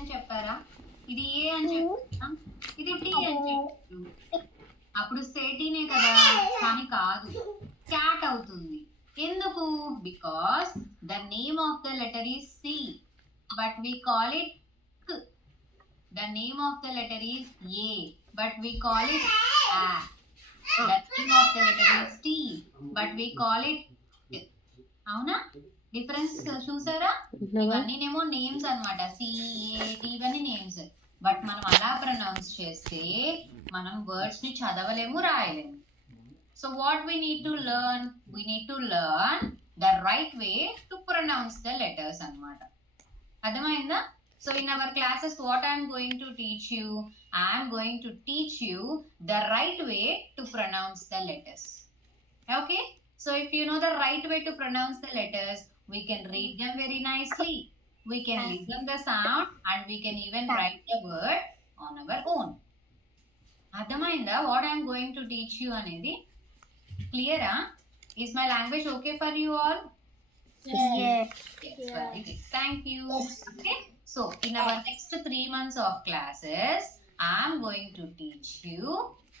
అని చెప్పారా? ఇది ఏ అని చెప్పారా? ఇది టీ అని చెప్పారు. అప్పుడు సేటీనే కదా, కానీ కాదు, క్యాట్ అవుతుంది. ఎందుకు? Because the name of the letter is C but we call it క్. The name of the letter is A but we call it ఆ. The name of the letter is T but we call it. అవునా? Difference చూసారా? ఇవన్నీనేమో names అన్నమాట, CAT ఇవన్నీ names. But మనం అలా pronounce చేస్తే మనం వర్డ్స్ ని చదవలేము, రాయలేము. So what we need to learn? We need to learn the right way to pronounce the letters అన్నమాట. అర్థమైందా? So in our classes what I am going to teach you, I am going to teach you the right way to pronounce the letters. Okay? So if you know the right way to pronounce the letters, we can read them very nicely. We can listen the sound and we can even write the word on our own. అర్థమైందా what I am going to teach you అనేది? Clear? Is my language okay for you all? Yes. Yes, very good. Thank you. Okay. So in our next 3 months of classes, I am going to teach you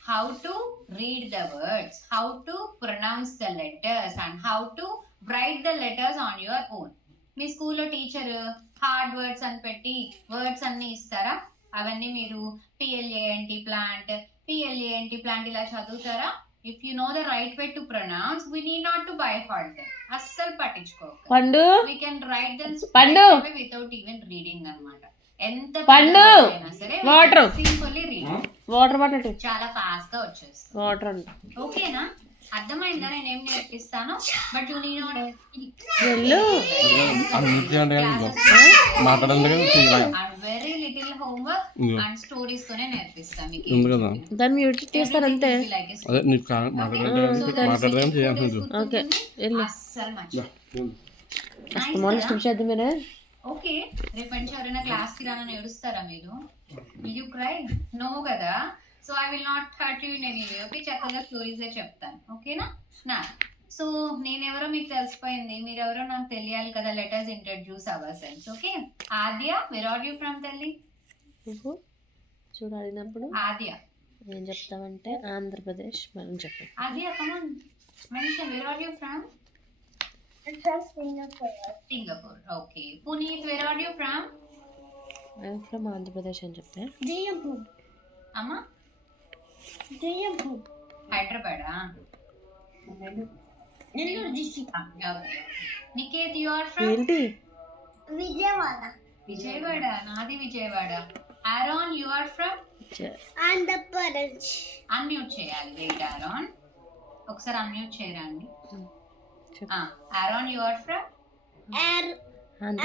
how to read the words, how to pronounce the letters, and how to write the letters on your own. మీ స్కూల్లో teacher hard words అని పెట్టి వర్డ్స్ అన్ని ఇస్తారా? అవన్నీ మీరు PLANT plant, PLANT plant ఇలా చదువుతారా? If you know the right way to pronounce, we need not to by heart them. అస్సలు పట్టించుకోక పండు we can write them పండు without even reading అన్నమాట. ఎంత పండు అయినా సరే water simply read, water bottle చాలా ఫాస్ట్ గా వచ్చేస్తుంది. వాటర్ అండి ఓకేనా? అర్థమైందా నేను ఏం నేర్పిస్తాను? బట్ యు నీడ్ నాట్ వెళ్ళు very little homework and stories తోనే నేర్పిస్తాను మీకు. దాన్ని మ్యూట్ చేస్తారు అంతే. ఓకే వెళ్ళు అస్సలు మంచి మార్నింగ్ స్టార్ట్ చేద్దాం మీరు. ఓకే. రేపు నుంచి ఎవరైనా క్లాస్ కి రానని ఏడుస్తారా మీరు? Will you cry? నో కదా. So I will not hurt you in any way. Okay, చక్కగా స్టోరీసే చెప్తాను. ఓకేనా? నా సో నేనెవరో మీకు తెలిసిపోయింది, మీరెవరో నాకు తెలియాలి కదా. Let's introduce ourselves. Okay. Aadya, where are you from తల్లి? నువ్వు చూడాలినప్పుడు ఆద్య ఏం చెప్తామంటే ఆంధ్రప్రదేశ్ మనం చెప్పండి. Aadya come on mention, where are you from? Singapore. Okay. Puneet, where are you from? I'm from Andhra Pradesh అని చెప్తే అమ్మా హైదరాబాదా? నికేత్, యు ఆర్ ఫ్రమ్? ఏంటి విజయవాడ. విజయవాడ, నాది Vijayawada. Aaron, you are from? Andhra Pradesh. Unmute చేయాలి. వెయిట్ ఆరోన్, ఒకసారి అన్మ్యూట్ చేయరండి. Aaron, you are from?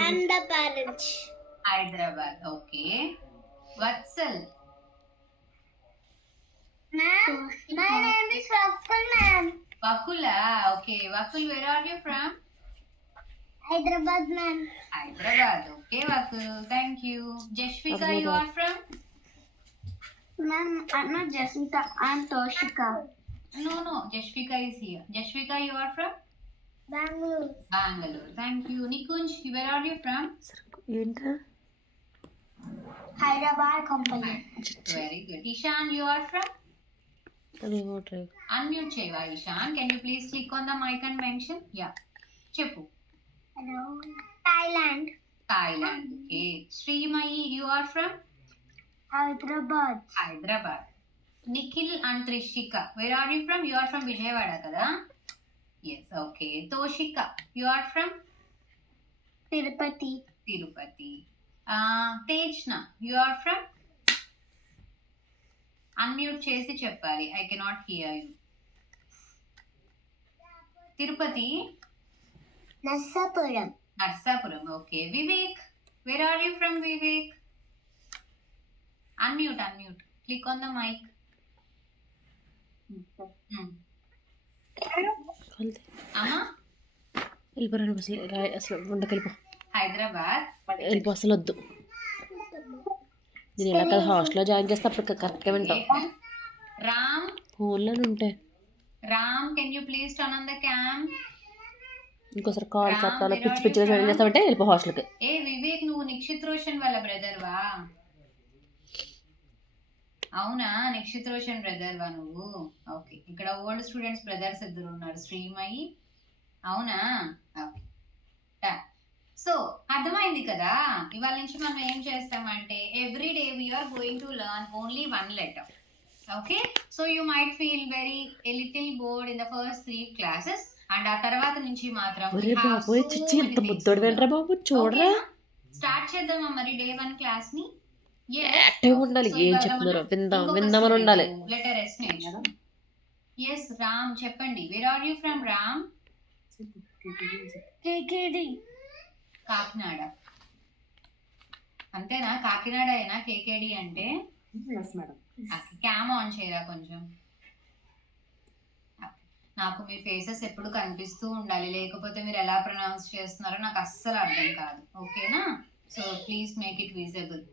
Andhra Pradesh. Hyderabad. ఓకే. Vatsal. My name is Vakul, ma'am. Vakula. Okay. Vakul, where are you from? Hyderabad, ma'am. Hyderabad. Okay, Vakul. Thank you. Jashvika, you are from? Ma'am, I'm not Jasmita. I'm Toshika. No. Jashvika is here. Jashvika, you are from? Bangalore. Bangalore. Thank you. Nikunj, where are you from? ఏంట్రా Hyderabad company. Very good. Ishan, you are from? Unmute cheyva Ishan. Can you please click on the mic and mention? Yeah. Cheppu. Hello. Thailand. Thailand. Okay. Srimayi, you are from? Hyderabad. Hyderabad. Nikhil and Trishika, where are you from? You are from Vijayawada kada? Yes. Okay. Toshika, you are from? Tirupati. Tirupati. Tejna, you are from? Unmute చేసి చెప్పాలి. I cannot hear you. Tirupati. Narsapuram. Narsapuram. Okay. Vivek, where are you from, Vivek? Unmute. Click on the mic. అమ్మా వెళ్ళిపోరాను అసలు ఉండకెళ్ళిపో. హైదరాబాద్. వెళ్ళిపో అసలు వద్దు. నేను ఇలా కదా హాస్టల్లో జాయిన్ చేస్తే అప్పుడు కరెక్ట్గా వింటాం. రామ్. ఫోన్లో ఉంటాయి. Ram, can you please turn on the cam? ఇంకోసారి కాల్ Ram, చెప్పాలి where పిచ్చి are you పిచ్చిగా చేయడం from? చేస్తామంటే వెళ్ళిపో హాస్టల్కి. ఏ వివేక్, నువ్వు నిక్షిత్ రోషన్ వాళ్ళ బ్రదర్ వా? అవునా, నిక్షిత్ రోషన్ బ్రదర్ వా నువ్వు? ఓకే, ఇక్కడ ఓల్డ్ స్టూడెంట్స్ బ్రదర్స్ ఇద్దరు ఉన్నారు, శ్రీమయి. అవునా, సో అర్థమైంది కదా. ఇవాళ నుంచి మనం ఏం చేస్తామంటే every day we're going to learn only one letter. Okay, so you might feel very little bored in the first 3 classes, and ఆ తర్వాత నుంచి మాత్రం ఒరే బాబోయ్ చిచ్చి ఎంత ముద్దోడు వెంట్రా బాబు, చూడరా స్టార్ట్ చేద్దామా మరి డే 1 క్లాస్ ని? యాక్టివ్గా ఉండాలి, ఏం చెప్తున్నారో విందామని ఉండాలి. లెటర్ ఎస్ నేర్చుకో. ఎస్ రామ్, చెప్పండి. Where are you from Ram? KKD Kakinada. అంతేనా, కాకినాడ అయినా కేకేడి అంటే? క్యామ్ ఆన్ చేయరా కొంచెం. నాకు మీ ఫేసెస్ ఎప్పుడు కనిపిస్తూ ఉండాలి, లేకపోతే మీరు ఎలా ప్రొనౌన్స్ చేస్తున్నారో నాకు అస్సలు అర్థం కాదు. ఓకేనా, so please make it visible.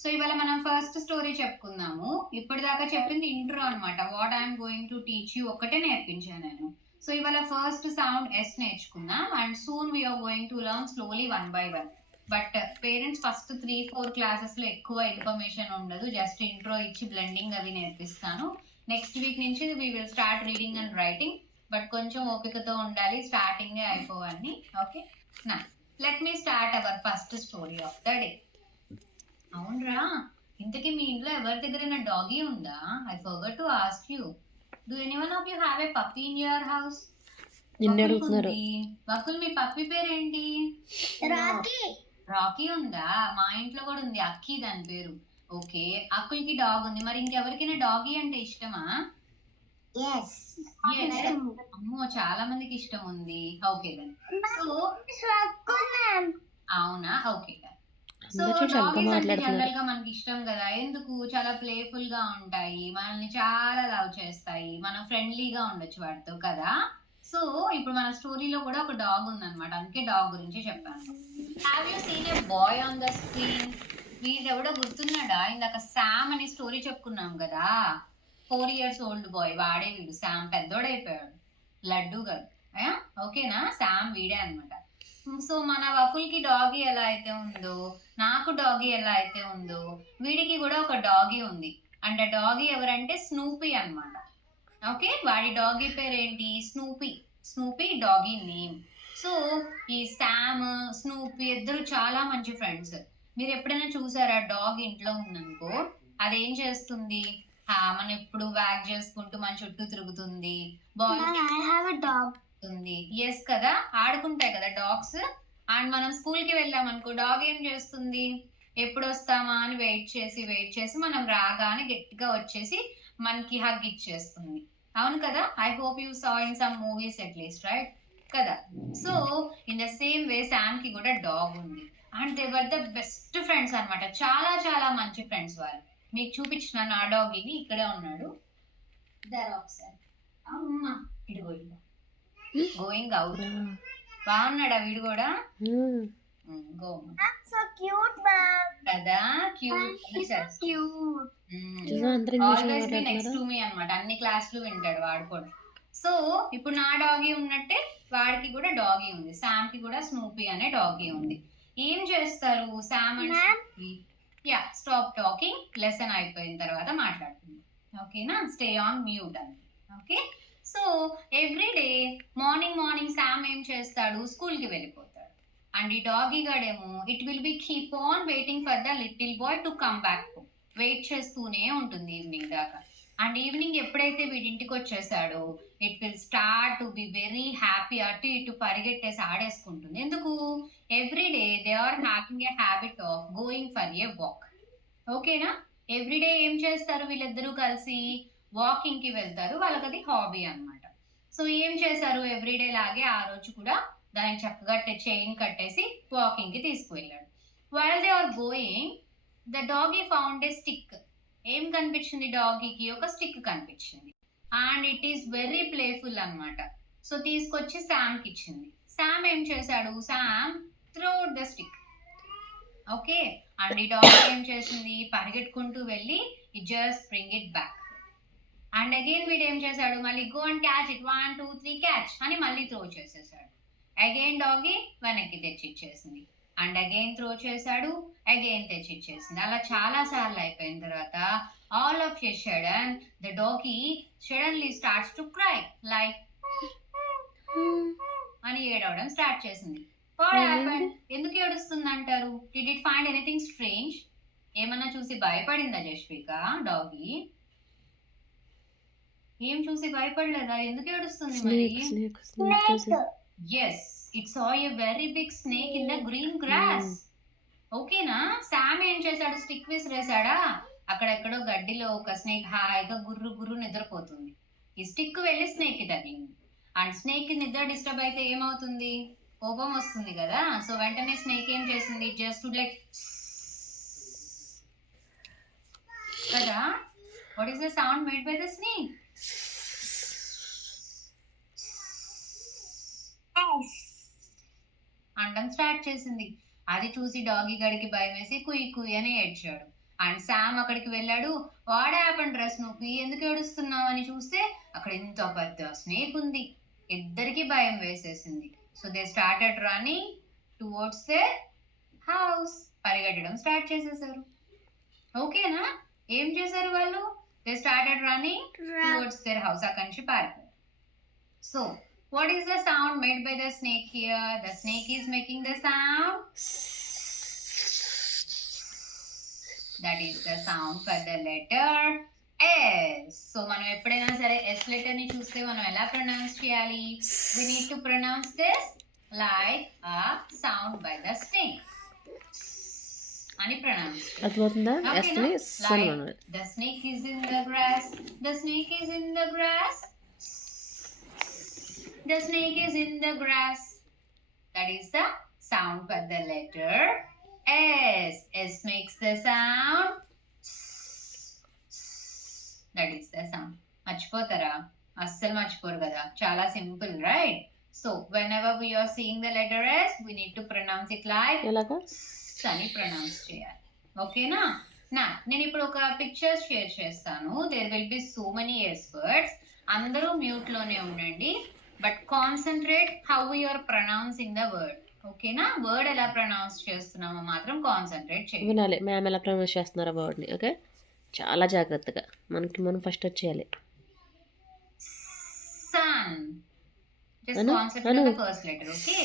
So ఇవాళ మనం ఫస్ట్ స్టోరీ చెప్పుకుందాము. ఇప్పటిదాకా చెప్పింది ఇంట్రో అన్నమాట. What I'm going to teach you ఒక్కటే నేర్పించాను నేను. సో ఇవాళ ఫస్ట్ సౌండ్ ఎస్ నేర్చుకుందాం, and soon we're going to learn slowly 1 by 1. But parents first 3-4 classes లో ఎక్కువ ఇన్ఫర్మేషన్ ఉండదు, జస్ట్ ఇంట్రో ఇచ్చి బ్లెండింగ్ అవి నేర్పిస్తాను. నెక్స్ట్ వీక్ నుంచి we will start reading and writing, but కొంచెం ఓపికతో ఉండాలి, స్టార్టింగ్ అయిపోవాలి. ఓకే, నా let me start our first story of the day. అవునరా, ఇంతకీ మీ ఇంట్లో ఎవరి దగ్గరైనా డాగీ ఉందా? I forgot to ask you. Do anyone of you have a puppy in your house? నిన్ను అడుగుతున్నారు. వకుల్, మీ పప్పీ పేరేంటి? రాకీ రాకీ ఉందా? మా ఇంట్లో కూడా ఉంది, అక్కి దాని పేరు. ఓకే, అక్కులకి డాగ్ ఉంది. మరి ఇంకెవరికైనా డాగీ అంటే ఇష్టమా? yes అమ్మో, చాలా మందికి ఇష్టం ఉంది. Okay then. సో స్వక్కున్నాం అవునా, ఓకే దెన్. సో అందరూ చక్కగా డాగీస్ అంటే మాట్లాడుతున్నారు. జనరల్ గా మనకి ఇష్టం కదా, ఎందుకు? చాలా ప్లేఫుల్ గా ఉంటాయి, మనల్ని చాలా లవ్ చేస్తాయి, మనం ఫ్రెండ్లీగా ఉండొచ్చు వాటితో కదా. సో ఇప్పుడు మన స్టోరీలో కూడా ఒక డాగ్ ఉందన్నమాట, అందుకే డాగ్ గురించి చెప్పాను. Have you seen a boy on the screen? వీడెవడో గుర్తున్నాడా? ఇందాక శామ్ అనే స్టోరీ చెప్పుకున్నాం కదా, 4 years old బాయ్, వాడే వీడు. శామ్ పెద్దోడైపోయాడు, లడ్డు గారు. ఓకేనా, శామ్ వీడే అనమాట. సో మన వకుల్కి డాగీ ఎలా అయితే ఉందో, నాకు డాగీ ఎలా అయితే ఉందో, వీడికి కూడా ఒక డాగీ ఉంది. అండ్ ఆ డాగీ ఎవరంటే స్నూపీ అన్నమాట. ఓకే, వాడి డాగీ పేరు ఏంటి? Snoopy. Snoopy doggy name. So ఈ శామ్, స్నూపీ ఇద్దరు చాలా మంచి ఫ్రెండ్స్. మీరు ఎప్పుడైనా చూసారా, డాగ్ ఇంట్లో ఉందనుకో అదేం చేస్తుంది? మనం ఎప్పుడు వ్యాక్ చేసుకుంటూ మన చుట్టూ తిరుగుతుంది, ball I have a dog ఉంది. ఎస్ కదా, ఆడుకుంటాయి కదా డాగ్స్. అండ్ మనం స్కూల్ కి వెళ్ళాం అనుకో, డాగ్ ఏం చేస్తుంది? ఎప్పుడు వస్తామా అని వెయిట్ చేసి మనం రాగానే గట్టిగా వచ్చేసి మనకి హగ్ ఇచ్చేస్తుంది. అవును కదా, I hope you saw in some movies at least, right కదా. So in the same way Sam కి కూడా డాగ్ ఉంది, and they were the best friends అన్నమాట. చాలా చాలా మంచి ఫ్రెండ్స్ వాళ్ళు. మీకు చూపించిన నా డాగీని ఇక్కడే ఉన్నాడు, ఒకసారి. అమ్మా, ఇదిగో ఇదిగో గోయింగ్ అవుట్. బాగున్నాడా వీడు కూడా? గో so cute ma'am కదా, cute. he's so cute always be next to me అన్నమాట, అన్ని క్లాసులు వింటాడు వాడు కూడా. సో ఇప్పుడు నా డాగీ ఉన్నట్టే వాడికి కూడా డాగీ ఉంది, శామ్ కి కూడా స్నూపీ అనే డాగీ ఉంది. ఏం చేస్తారు Sam and Snoopy? Yeah, stop talking, lesson అయిపోయిన తర్వాత మాట్లాడుతుంది. ఓకేనా, స్టే ఆన్ మ్యూట్ అని. Okay, so every day morning Sam ఏం చేస్తాడు? స్కూల్ కి వెళ్ళిపోతాడు. అండ్ ఈ డాగీ గాడేమో it will be keep on waiting for the little boy to come back home. Wait చేస్తూనే ఉంటుంది ఈవినింగ్ దాకా. అండ్ ఈవినింగ్ ఎప్పుడైతే వీడింటికి వచ్చేసాడో it will start to be very happy, అటు ఇటు పరిగెట్టేసి ఆడేసుకుంటుంది. ఎందుకు? Every day they are having a habit of going for a walk. ఓకేనా, ఎవ్రీడే ఏం చేస్తారు వీళ్ళిద్దరూ కలిసి? వాకింగ్ కి వెళ్తారు, వాళ్ళకి అది హాబీ అన్నమాట. సో ఏం చేశారు? ఎవ్రీడే లాగే ఆ రోజు కూడా దానికి చక్కగా చైన్ కట్టేసి వాకింగ్ కి తీసుకువెళ్ళాడు. While they are going, the doggy found a stick. ఏం కనిపించింది డాగీకి? ఒక స్టిక్ కనిపించింది. And it is very playful అన్నమాట. సో తీసుకొచ్చి శామ్ కి ఇచ్చింది. శామ్ ఏం చేశాడు? Sam throwed the stick. Okay, and ఈ డాగ్ ఏం చేసింది? పరిగెట్టుకుంటూ వెళ్ళి it just bring it back. And again వీడు ఏం చేశాడు? మళ్ళీ go and catch it, 1 2 3 catch అని మళ్ళీ త్రో చేసేసాడు. అగైన్ డాగీ వెనక్కి తెచ్చిచ్చేసింది. అండ్ అగైన్ త్రో చేశాడు, అగైన్ తెచ్చిచ్చేసింది. అలా చాలా సార్లు అయిపోయిన తర్వాత all of a sudden the doggy suddenly starts to cry like అని ఏడవడం స్టార్ట్ చేసింది. What happened? ఎందుకు ఏడుస్తుంది అంటారు? Did it find anything strange? ఏమన్నా చూసి భయపడిందా జస్విక డాగీ? ఏం చూసి భయపడలేదా? ఎందుకు ఏడుస్తుంది మరి? Yes, it saw a very big snake in the green grass. ఓకేనా? శామ్ ఏం చేశాడు? స్టిక్ విసిరేసాడా? అక్కడెక్కడో గడ్డిలో ఒక స్నేక్ హాయిగా గుర్రు గుర్రు నిద్రపోతుంది. ఈ స్టిక్ వెళ్ళి స్నేక్ కి తగిలింది. అండ్ స్నేక్ కి నిద్ర డిస్టర్బ్ అయితే ఏమవుతుంది? కోపం వస్తుంది కదా. సో వెంటనే స్నేక్ ఏం చేసింది? జస్ట్ లైక్ కదా. What is the sound made by the snake? అండం స్టార్ట్ చేసింది. అది చూసి డాగీ గడికి భయం వేసి కుయ్ కుయ్ అని ఏడ్చాడు. అండ్ శామ్ అక్కడికి వెళ్ళాడు. వాట్ హ్యాపెండ్ డ్రెస్ నువ్వు ఎందుకు ఏడుస్తున్నావు అని చూస్తే అక్కడ ఇంత పెద్ద స్నేక్ ఉంది. ఇద్దరికి భయం వేసేసింది. So they started running towards their house. పరిగెట్టడం స్టార్ట్ చేసేసారు. ఓకేనా? ఏం చేశారు వాళ్ళు? They started running towards their house. అక్కడి నుంచి పారిపోయారు. So what is the sound made by the snake here? The snake is making the sound. That is the sound for the letter S. So మనం ఎప్పుడైనా సరే S letter ని చూస్తే మనం ఎలా ప్రొనౌన్స్ చేయాలి? We need to pronounce this like a sound by the snake. అని ప్రొనౌన్స్. అర్థమవుతుందా? S ని like the snake is in the grass. The snake is in the grass. The snake is in the grass. That is the sound for the letter S. S makes the sound. That is the sound. మర్చిపోతారా? అస్సలు మర్చిపోరు కదా. చాలా simple, right? So whenever we are seeing the letter S, we need to pronounce it like ఎలాగా అని ప్రొనౌన్స్ చేయాలి. ఓకేనా? నా నేను ఇప్పుడు ఒక పిక్చర్స్ షేర్ చేస్తాను. There will be so many S words. అందరూ మ్యూట్ లోనే ఉండండి. But concentrate how you're pronouncing the word. ఓకేనా? వర్డ్ ఎలా ప్రొనౌన్స్ చేస్తున్నామో మాత్రం కాన్సన్ట్రేట్ చేయాలి. వినాలి మ్యామ్ ఎలా ప్రొనౌన్స్ చేస్తున్నారో వర్డ్ని. ఓకే, చాలా జాగ్రత్తగా. మనం ఫస్ట్ వచ్చేయాలి. Sun. Just concentrate on the first letter. Okay?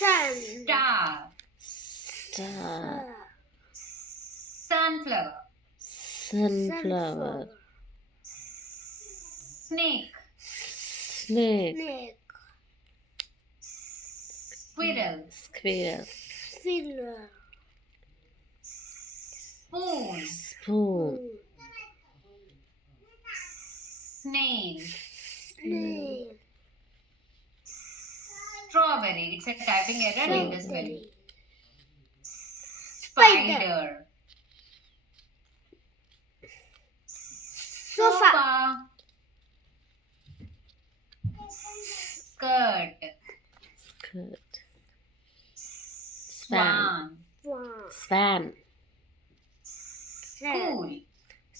Sun. Star. Star. Sunflower. Sunflower. Snake. Snake. Snake. Squirrel. Squirrel. Squirrel. Spoon. Spoon. Snail. Snail. Strawberry. It's a typing error in the spelling. Spider. Spider. Sofa. Skirt. Skirt. Swan. Swan. School.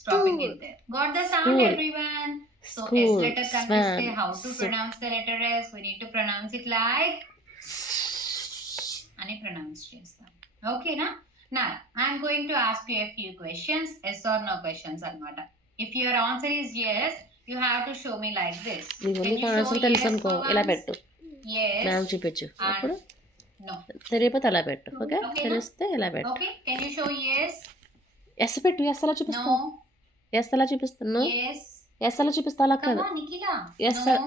Stopping it there. Got the sound, School. everyone? So School. S letter comes to say Swan. how to pronounce the letter S. We need to pronounce it like అని pronounce చేస్తాం. ఓకేనా? Now I am going to ask you a few questions. Yes or no questions అన్నమాట. If your answer is yes, you have to show me like this. నీకు Can నీకు you answer show తెలుసు yes అనుకో, for ఇలా once? పెట్టు. Yes. మ్యామ్ చూపించు. And అప్పుడు no. తెలియకపోతే అలా పెట్టు. ఓకే, Okay, తెలిస్తే ఇలా పెట్టు. Okay. Can you show yes? S పెట్టు. ఎస్ అలా చూపిస్తావు. No. ఎస్ అలా చూపిస్తాను. Yes. ఎస్ అలా చూపిస్తా. అలా Come కాదు. on, Nikila. Yes, No. sir.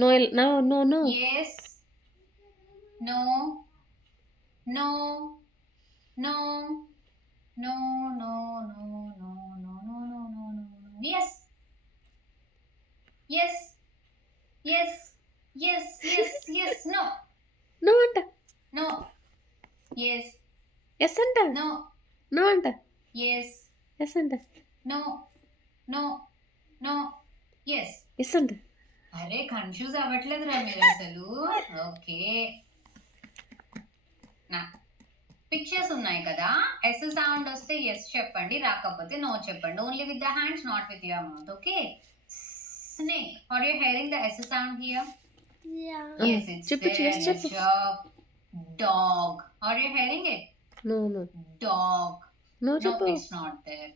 No no no no. Yes. No. No. No. No. No. No. No. No. No. No. No. No. Yes. Yes. Yes. Yes. Yes. Yes. No. No అంట. No. Yes. Yes అంట. No. No అంట. Yes. Yes అంట. No. No. No. Yes. Yes అంట. అరే కన్ఫ్యూజ్ అవ్వట్లేదురా మీరు అసలు. ఓకే, నా పిక్చర్స్ ఉన్నాయి కదా. ఎస్ సౌండ్ వస్తే ఎస్ చెప్పండి, రాకపోతే నో చెప్పండి. Only with the hands, not with your mouth. Okay? Snake. Are you hearing the S sound here? Yeah. Yes, it's Chippu, there. yes, Good chippu. job. Dog. Are you hearing it? No, no. Dog. No, Nope, Chippu. it's not there.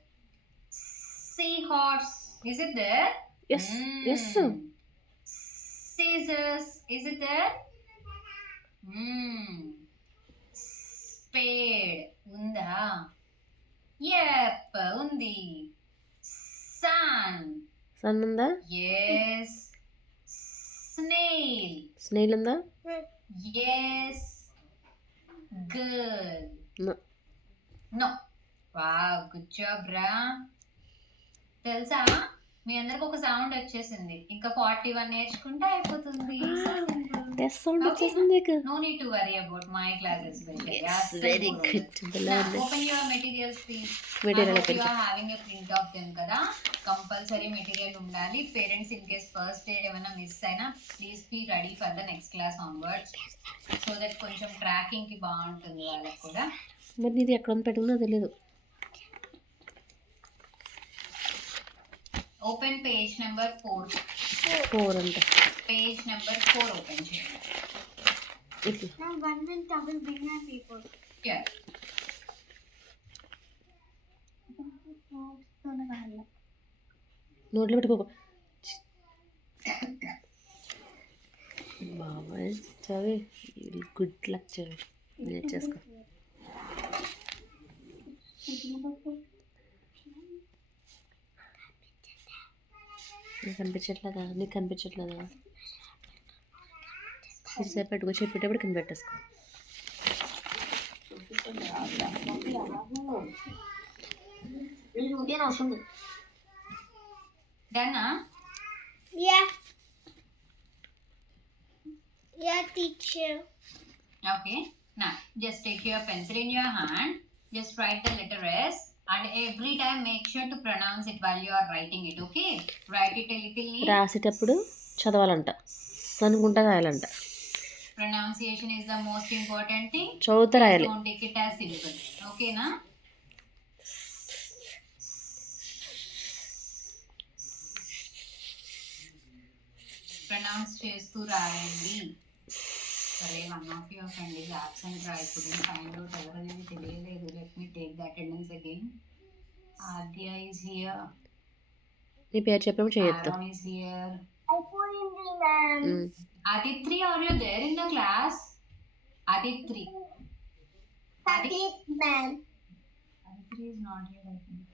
Seahorse. Is it there? Yes, yes, sir. Scissors. Is it there? Spade. Unda. Yep. Undi. Sun. Sun ఉందా? Yes. Snail. Snail ఉందా? Yes. Girl. No. No. Wow, good job, రా. తెలుసా మీ అందరికి ఒక సౌండ్ వచ్చేసింది. ఇంకా 41 నేర్చుకుంటే అయిపోతుంది. Yes, sound వచ్చేసింది నీకు. No need to worry about my classes. Yes, very good. Open your materials, please. Material I hope open you are having a print of them కదా. కంపల్సరీ మెటీరియల్ ఉండాలి. Parents in case first day ఏమైనా miss అయినా please be ready for the next class onwards so that కొంచెం tracking కి బాగుంటుంది వాళ్ళకి కూడా. మరి నీది ఎక్కడ పెట్టుకున్నా తెలియదు. Open page number 4. 4 అంట. పేజ్ నెంబర్ 4 ఓపెన్ చేయండి. ఇట్లా. Now one and double banana paper. Yeah. నోట్లో పెట్టుకో. బాబాయ్ చవి గుడ్ లక్ చవి నేర్చేసుకో. నీకు కనిపించట్లేదా? నీకు కనిపించట్లేదా? ఇటుసేపు పెట్టుకో, చెప్పేటప్పుడు కింద పెట్టేసుకో. Dana? Yeah. Yeah, teacher. Okay. Now, just take your pencil in your hand. Just write the letter S. And every time make sure to pronounce it while you are writing it. Okay? Write it a little neat. రాసేటప్పుడు చదవాలంట, అనుకుంటా రాయాలంట. Pronunciation is the most important thing. చదువుతా రాయాలి. Don't take it as simple. Okay, na? Pronounce చేస్తూ రాయండి. సరే, one of your friend is absent. I couldn't find out ఎవరనేది తెలియలేదు. Let me take the attendance again. Adya is here. నీ పేరు చెప్పినప్పుడు చేయొద్దు. Aaron is here. I put in the man. Aditri, are you there in the class? Aditri. Big man. Aditri is not here, I think.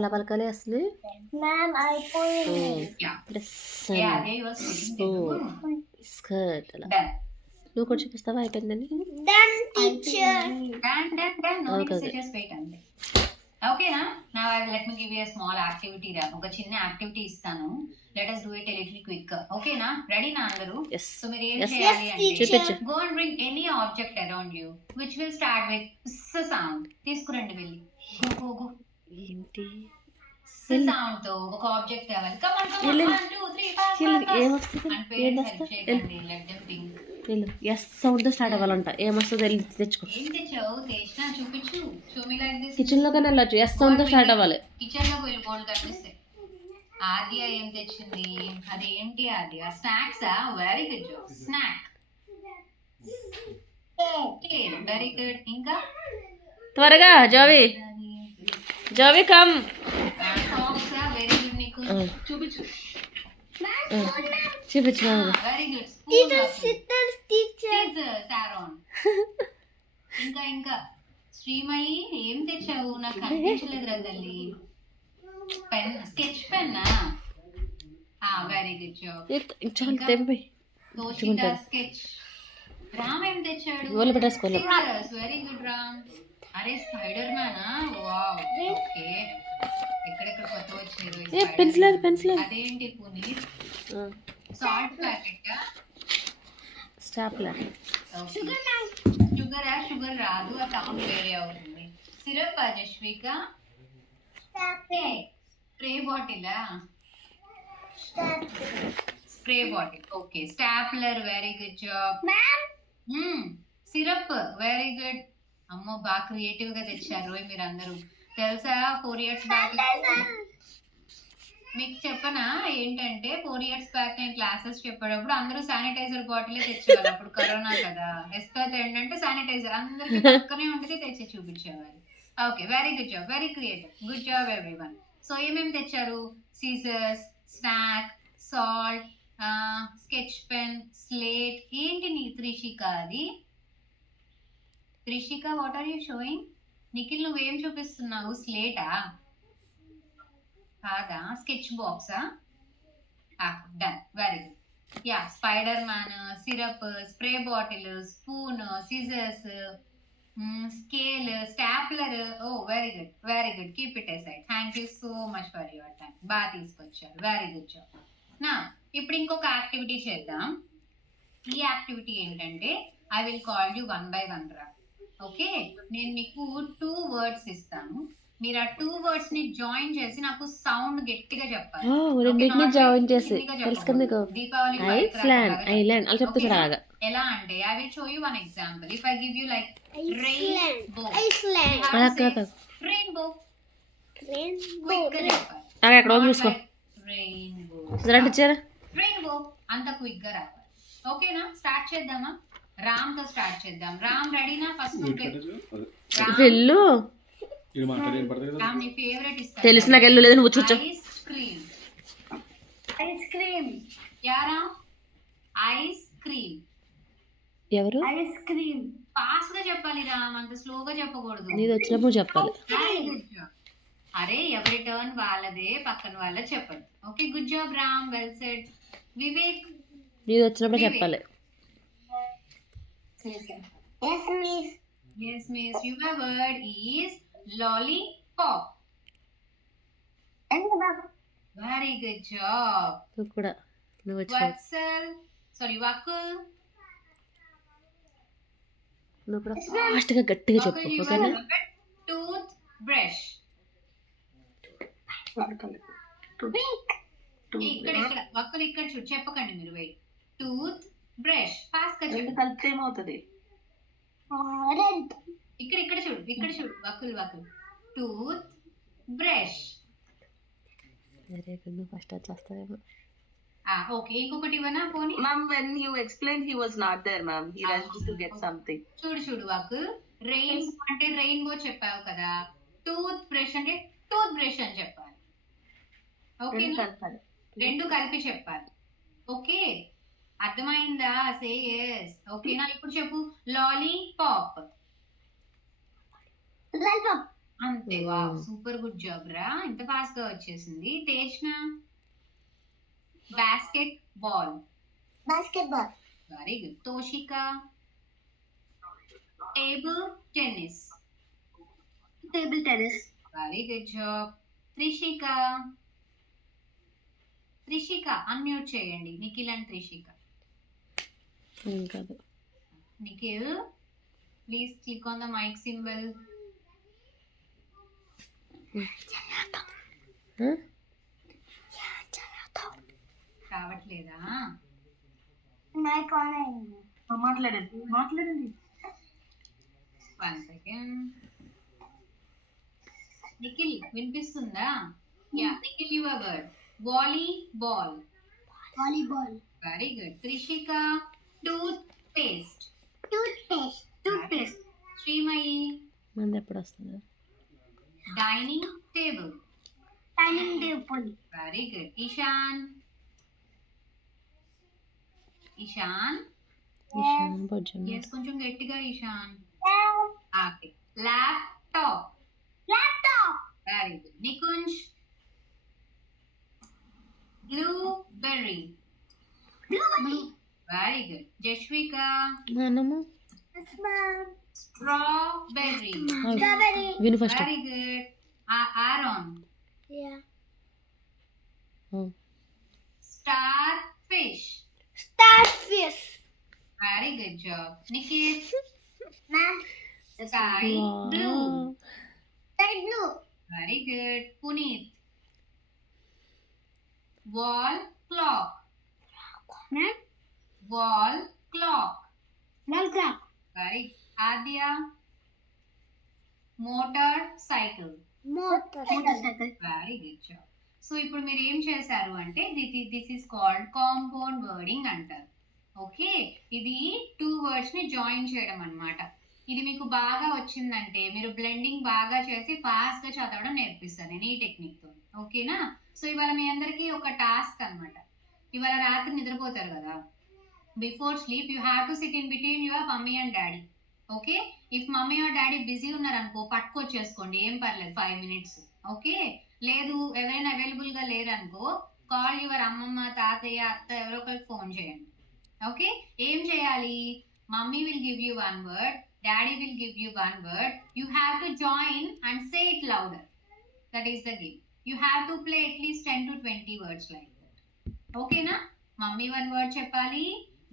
ఎలా పలకాలి అసలు? Ma'am, I put in it. Yeah. Listen. Yeah, Adya, you are speaking Telugu. Skirt అలా. Done. నువ్వు కూడా చూపిస్తావా అయిపోయిందని? Done, teacher. Done. No need to Okay. sit, just wait అంతే. Okay, na? Now let me give you a small activity. ఒక చిన్న యాక్టివిటీ ఇస్తాను. Let us do it a little quicker. Okay, na? Ready na అందరూ? Yes. So మీరు ఏం Yes. చేయాలి Yes, అంటే teacher. చూపించు. go and bring any object around you which will start with s sound. తీసుకురండి వెళ్ళి. Go. ఏంటి? S sound తో ఒక ఆబ్జెక్ట్ తేవాలి. Come on. వెళ్ళు. 1 2 3 4 ఏమొస్తుంది? and parents help చేయకండి. Let them think. వెళ్ళు. ఎస్ సౌండ్తో స్టార్ట్ అవ్వాలంట. ఏమొస్తుంది వెళ్ళి తెచ్చుకో. ఏం తెచ్చావు? తెచ్చినా చూపించు. Show me like this. కిచెన్లో కానీ వెళ్ళచ్చు. ఎస్ సౌండ్తో స్టార్ట్ అవ్వాలి. కిచెన్ లోకి వెళ్ళి బోర్డు కనిపిస్తాయి. ఆద్య ఏం తెచ్చింది? అదేంటి ఆద్య? స్నాక్సా? Very good job. Snack. Okay, very good. ఇంకా త్వరగా జావి కమ్. సాక్సా? Very good. నీకు చూపించు. చూపించు. Very good. Teacher, sister, teacher. Sharon. ఇంకా శ్రీమయి ఏం తెచ్చావు? నాకు కనిపించలేదు రా తల్లి. పెన్, స్కెచ్ పెన్నా? Very good job. చాలు తెంపి. దోషిత స్కెచ్. రామ్ ఏం తెచ్చాడు? గోలు పెట్టేసుకోవాలి. Very good Ram. అరే స్పైడర్ మ్యానా? వావ్. ఓకే, ఎక్కడెక్కడ కొత్త వచ్చారు. పెన్సిల్ అదేంటి Puneeth? Salt packet. Stapler. Sugar రాదు, ఆ సౌండ్ వేరే అవుతుంది. సిరప్ అజశ్విక. స్ప్రే బాటిలా? Spray bottle. Okay, stapler. Very good job. Ma'am. Syrup. Very good. అమ్మో, బాగా క్రియేటివ్ గా తెచ్చారు మీరు అందరూ. తెలుసా 4 years బ్యాక్ మీకు చెప్పనా ఏంటంటే 4 ఇయర్స్ బ్యాక్ నేను క్లాసెస్ చెప్పేటప్పుడు అందరూ శానిటైజర్ బాటిల్ తెచ్చేవారు. అప్పుడు కరోనా కదా. ఎస్తో ఏంటంటే శానిటైజర్ అందరికి పక్కనే ఉంటుంది తెచ్చి చూపించేవారు. Okay, very good job, very creative, good job everyone. So ఏమేమి తెచ్చారు? Scissors, snack, salt, sketch pen, slate. ఏంటి నీ త్రిషిక అది? Trishika, what are you showing? Nikhil నువ్వేం చూపిస్తున్నావు? స్లేటా? కాదా, స్కెచ్ బాక్సా? Done, very good. Yeah, spider man, syrup, spray bottle, spoon, scissors, scale, stapler. Oh very good, very good. Keep it aside. Thank you so much for your time. బాగా తీసుకొచ్చారు, very good job. నా ఇప్పుడు ఇంకొక యాక్టివిటీ చేద్దాం. ఈ యాక్టివిటీ ఏంటంటే I will call you 1 by 1 రా. ఓకే, నేను మీకు 2 వర్డ్స్ ఇస్తాను. మీరు ఆ 2 వర్డ్స్ ని జాయిన్ చేసి నాకు సౌండ్ గట్టిగా చెప్పాలి. రెండింటిని జాయిన్ చేసి తెలుసుకుంది. దీపావళి ఐలాండ్ ఐలాండ్ అలా చెప్తే చూడాలి. ఎలా అంటే I will show you one example. If I give you like rainbow, rainbow ఎక్కడ చూసుకో. రెయిన్బో, ఇచ్చారా? రెయిన్బో అంత క్విక్ గా రావాలి. ఓకేనా? స్టార్ట్ చేద్దామా? రామ్ తో స్టార్ట్ చేద్దాం. రామ్ రెడీనా? ఫస్ట్ వెళ్ళు. రామ్ నీ ఫేవరెట్ ఇస్తా. తెలిసి నాకు వెళ్ళు, లేదు నువ్వు చూచు. Ice cream. Ice cream. యారా, ఐస్ క్రీమ్. ఎవరు? Ice cream. ఫాస్ట్ గా చెప్పాలి రామ్, అంత స్లోగా చెప్పకూడదు. నీది వచ్చినప్పుడు చెప్పాలి. అరే ఎవరి టర్న్ వాళ్ళదే, పక్కన వాళ్ళ చెప్పండి. Okay, good job Ram, well said. Vivek, నీది వచ్చినప్పుడు చెప్పాలి. Yes, miss. yes miss, your word is lollipop. Very good job. నువ్వు కూడా నువ్వు వచ్చి Vatsal, sorry, Vakul. నువ్వు కూడా ఫాస్ట్ గా గట్టిగా చెప్పు. Vakul, your ఓకేనా? word, toothbrush. ఇక్కడ వక్కులు ఇక్కడ చూడు, చెప్పకండి మీరు. Wait, tooth brush. ఫాస్ట్ గా చెప్పు. కలిపితే ఏమవుతుంది? రెడ్. ఇక్కడ చూడు, ఇక్కడ చూడు. వక్కులు వక్కులు. Tooth brush. Very good. నువ్వు ఫస్ట్ వచ్చేస్తావేమో. ఓకే, ఇంకొకటి ఇవ్వనా పోనీ? Ma'am, when you explained, he was not there, ma'am. He went to get something. చూడు చూడు వక్కుల్. రెయిన్బో అంటే రెయిన్బో చెప్పావు కదా. టూత్ బ్రష్ అంటే టూత్ బ్రష్ అని చెప్పాలి. ఓకేనా? రెండు కలిపి చెప్పాలి. ఓకే, అర్థమైందా? సే yes. ఓకేనా? ఇప్పుడు చెప్పు లాలీపాప్. అంతే. వా, సూపర్, గుడ్ జాబ్ రా, ఇంత ఫాస్ట్ గా వచ్చేసింది. Tejna, basket ball. Basketball. Very good. Toshika, table tennis. Table tennis. Very good job. Trishika, Trishika unmute చేయండి. నిఖిల్ అండ్ త్రిషిక. కాదు, Nikhil please click on the mic symbol. రావట్లేదా? మైక్ ఆన్ అయింది. మాట్లాడండి. 1 సెకండ్. నిఖిల్ వినిపిస్తుందా? Yeah, Nikhil your word volleyball. Volleyball. Very good. Trishika, tooth paste. Toothpaste. Shreemayi, మంది ఎప్పుడు వస్తుంది? Dining table. Dining table. Very good. Ishan, Ishan భోజనం. ఎస్, కొంచెం గట్టిగా Ishan. Okay, laptop. Laptop. Very good. Nikunj, blueberry. Very good. Jashwika, నాన్నమ్మ స్ట్రాబెర్రీ. స్ట్రాబెర్రీ. విను first. Very good. Aaron, star fish. Starfish. Very good job. Nikhil, ma'am. Sky blue. Sky blue. Very good. Puneeth, wall clock. Ma'am. Wall clock. Wall clock. Very. Adya, motor cycle. Motor cycle. Very good job. So ఇప్పుడు మీరు ఏం చేశారు అంటే this is called compound wording అంటారు. Okay, ఇది 2 words ని జాయిన్ చేయడం అన్నమాట. ఇది మీకు బాగా వచ్చిందంటే మీరు బ్లెండింగ్ బాగా చేసి ఫాస్ట్ గా చదవడం నేర్పిస్తాను నేను ఈ టెక్నిక్ తో. ఓకేనా? సో ఇవాళ మీ అందరికీ ఒక టాస్క్ అన్నమాట. ఇవాళ రాత్రి నిద్రపోతారు కదా, before sleep you have to sit in between your mummy and daddy. Okay, if mummy or daddy busy ఉన్నారనుకో పట్టుకొచ్చేసుకోండి, ఏం పర్లేదు, 5 minutes. ఓకే, లేదు ఎవరైనా అవైలబుల్ గా లేరనుకో కాల్ యువర్ అమ్మమ్మ, తాతయ్య, అత్త ఎవరో ఒకరికి ఫోన్ చేయండి. ఓకే, ఏం చేయాలి? Mummy will give you 1 word, daddy will give you 1 word. You have to join and say it louder. That is the game. You have to play at least 10 to 20 words లైక్ దట్. ఓకేనా? మమ్మీ 1 word చెప్పాలి,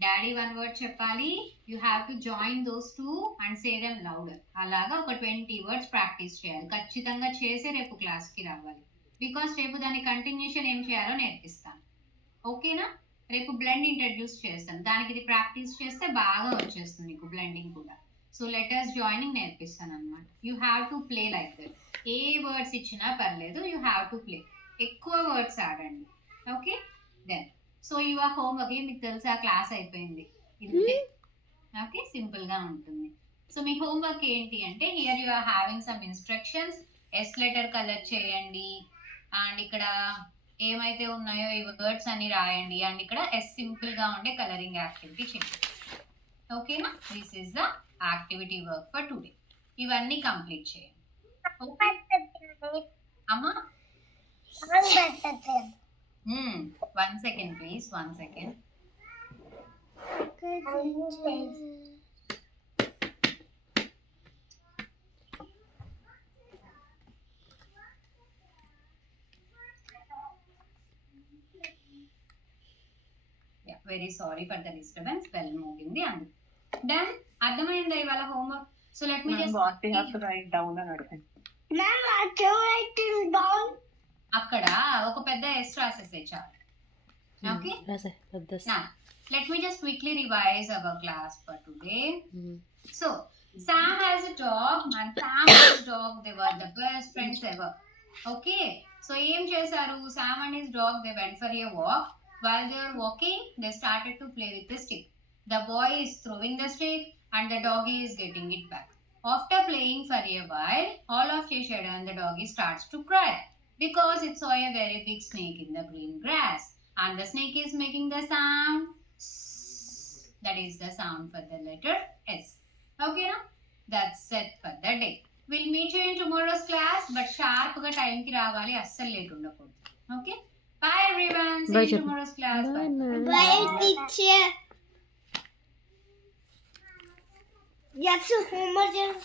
డాడీ 1 word చెప్పాలి. You have to join those 2 and say them louder. అలాగా ఒక 20 words practice చేయాలి. ఖచ్చితంగా చేసే రేపు క్లాస్కి రావాలి. బికాస్ రేపు దాని కంటిన్యూషన్ ఏం చేయాలో నేర్పిస్తాను. ఓకేనా? రేపు బ్లెండ్ ఇంట్రడ్యూస్ చేస్తాను, దానికి ఇది ప్రాక్టీస్ చేస్తే బాగా వచ్చేస్తుంది మీకు బ్లెండింగ్ కూడా. సో లెటర్స్ జాయినింగ్ నేర్పిస్తాను అనమాట. You have to play like that. ఏ వర్డ్స్ ఇచ్చినా పర్లేదు, యూ హ్యావ్ టు ప్లే. ఎక్కువ వర్డ్స్ ఆడండి. Okay, then so your home again. మీకు తెలుసా క్లాస్ అయిపోయింది, ఇంతే. ఓకే, సింపుల్ గా ఉంటుంది. సో మీ హోంవర్క్ ఏంటి అంటే here you are having some instructions. S letter colour చేయండి అండ్ ఇక్కడ ఏమైతే ఉన్నాయో ఈ వర్డ్స్ అన్ని రాయండి అండ్ ఇక్కడ ఎస్ సింపుల్ గా ఉండే కలరింగ్ యాక్టివిటీ చేయండి. ఓకేనా? This is the activity work for today. ఇవన్నీ కంప్లీట్ చేయండి. ఓకే అమ్మా? 1 second please, 1 second. Very sorry for the disturbance. Bell మోగింది అందు. డన్? అర్థమైందా ఇవాళ homework? So let me just what they have to write down and everything. Ma'am, I can write this down. అక్కడ ఒక పెద్ద ఎస్ రాసేసే చాలు. ఓకే, రాసే పెద్ద now let me just quickly revise our class for today. So Sam has a dog and Sam and his dog, they were the best friends ever. Okay, so ఏం చేశారు? Sam and his dog, they went for a walk. While they were walking, they started to play with the stick. The boy is throwing the stick and the doggy is getting it back. After playing for a while, all of a sudden the doggy starts to cry because it saw a very big snake in the green grass and the snake is making the sound S. That is the sound for the letter S. Okay, now that's it for the day. We'll meet you in tomorrow's class, but sharp ga time ki ravali, assal late undakodu. Okay, bye everyone, see you in tomorrow's class. Bye. Bye, teacher. Yes, homework is